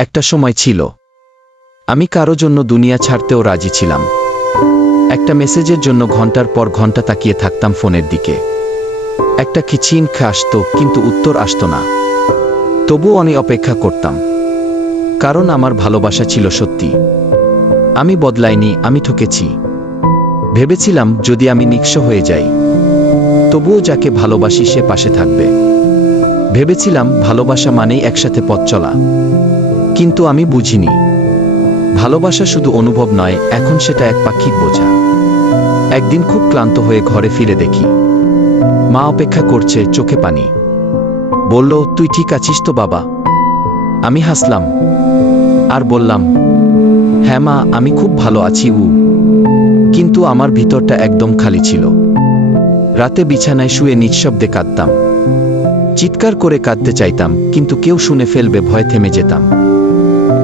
একটা সময় ছিল। আমি কারও জন্য দুনিয়া ছাড়তেও রাজি ছিলাম। একটা মেসেজের জন্য ঘণ্টার পর ঘণ্টা তাকিয়ে থাকতাম ফোনের দিকে। একটা খিচিন খা আসতো, কিন্তু উত্তর আসতো না। তবুও আমি অপেক্ষা করতাম। কারণ আমার ভালোবাসা ছিল সত্যি। আমি বদলাইনি, আমি ঠকেছি। ভেবেছিলাম, যদি আমি নিঃস্ব হয়ে যাই, তবুও যাকে ভালোবাসি সে পাশে থাকবে। ভেবেছিলাম, ভালোবাসা মানেই একসাথে পথ চলা। কিন্তু আমি বুঝিনি। ভালোবাসা শুধু অনুভব নয়, এখন সেটা এক পাক্ষিক বোঝা। একদিন খুব ক্লান্ত হয়ে ঘরে ফিরে দেখি। মা অপেক্ষা করছে, চোখে পানি। বলল, তুই ঠিক আছিস তো, বাবা? আমি হাসলাম। আর বললাম হ্যাঁ মা, আমি খুব ভালো আছি, উ। কিন্তু আমার ভিতরটা একদম খালি ছিল। রাতে বিছানায় শুয়ে নিঃশব্দে কাঁদতাম। চিৎকার করে কাঁদতে চাইতাম, কিন্তু কেউ শুনে ফেলবে, ভয় থেমে যেতাম।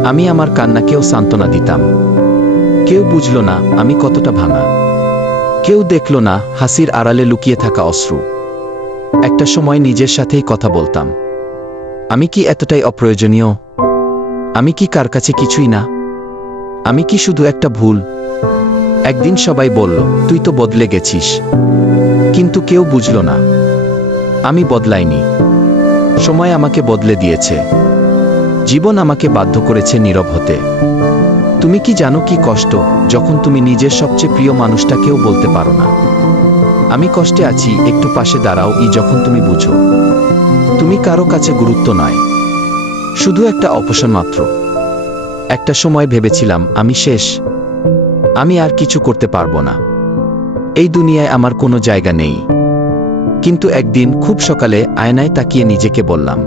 আমি আমার কান্নাকেও সান্ত্বনা দিতাম। কেউ বুঝল না আমি কতটা ভাঙা। কেউ দেখল না হাসির আড়ালে লুকিয়ে থাকা অশ্রু। একটা সময় নিজের সাথেই কথা বলতাম। আমি কি এতটাই অপ্রয়োজনীয়? আমি কি কার কাছে কিছুই না? আমি কি শুধু একটা ভুল? একদিন সবাই বলল, তুই তো বদলে গেছিস। কিন্তু কেউ বুঝল না। আমি বদলাইনি। সময় আমাকে বদলে দিয়েছে। জীবন আমাকে বাধ্য করেছে নীরব হতে। তুমি কি জানো কি কষ্ট যখন তুমি নিজের সবচেয়ে প্রিয় মানুষটাকেও বলতে পারো না? আমি কষ্টে আছি, একটু পাশে দাঁড়াও ই যখন তুমি বুঝো। তুমি কারও কাছে গুরুত্ব নয়। শুধু একটা অপশন মাত্র। একটা সময় ভেবেছিলাম, আমি শেষ। আমি আর কিছু করতে পারব না। এই দুনিয়ায় আমার কোনো জায়গা নেই। কিন্তু একদিন খুব সকালে আয়নায় তাকিয়ে নিজেকে বললাম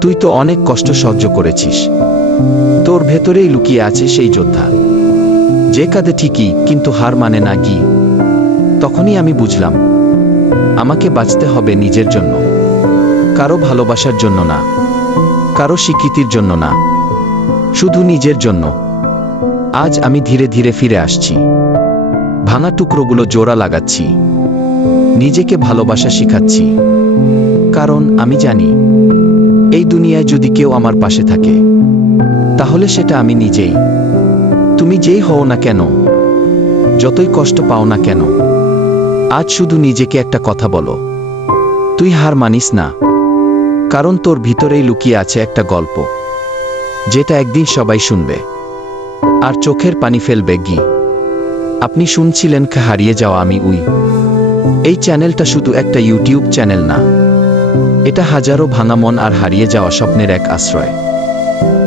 তুই তো অনেক কষ্ট সহ্য করেছিস। তোর ভেতরেই লুকিয়ে আছে সেই যোদ্ধা। যে কাঁদে ঠিকই, কিন্তু হার মানে না কি? তখনই আমি বুঝলাম। আমাকে বাঁচতে হবে নিজের জন্য। কারও ভালোবাসার জন্য না। কারও স্বীকৃতির জন্য না। শুধু নিজের জন্য। আজ আমি ধীরে ধীরে ফিরে আসছি। ভাঙা টুকরোগুলো জোড়া লাগাচ্ছি। নিজেকে ভালোবাসা শিখাচ্ছি। কারণ আমি জানি এই দুনিয়ায় যদি কেউ আমার পাশে থাকে, তাহলে সেটা আমি নিজেই। তুমি যেই হও না কেন, যতই কষ্ট পাও না কেন, আজ শুধু নিজেকে একটা কথা বলো। তুই হার মানিস না, কারণ তোর ভিতরেই লুকিয়ে আছে একটা গল্প, যেটা একদিন সবাই শুনবে, আর চোখের পানি ফেলবে গি। আপনি শুনছিলেন হারিয়ে যাওয়া আমি উই। এই চ্যানেলটা শুধু একটা ইউটিউব চ্যানেল না। এটা হাজারো ভাঙা মন আর হারিয়ে যাওয়া স্বপ্নের এক আশ্রয়।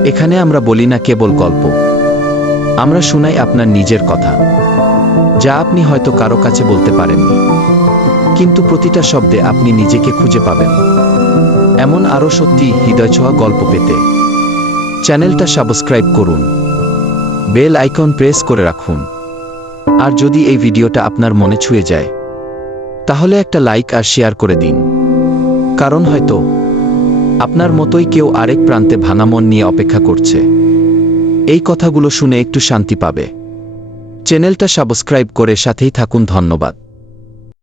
এখানে আমরা বলি না কেবল গল্প। আমরা শুনাই আপনার নিজের কথা, যা আপনি হয়তো কারও কাছে বলতে পারেননি। কিন্তু প্রতিটা শব্দে আপনি নিজেকে খুঁজে পাবেন। এমন আরও সত্যি হৃদয় ছোঁয়া গল্প পেতে। চ্যানেলটা সাবস্ক্রাইব করুন। বেল আইকন প্রেস করে রাখুন। আর যদি এই ভিডিওটা আপনার মনে ছুঁয়ে যায়, তাহলে একটা লাইক আর শেয়ার করে দিন। কারণ হয়তো আপনার মতোই কেউ আরেক প্রান্তে ভাঙা মন নিয়ে অপেক্ষা করছে। এই কথাগুলো শুনে একটু শান্তি পাবে। চ্যানেলটা সাবস্ক্রাইব করে সাথেই থাকুন, ধন্যবাদ।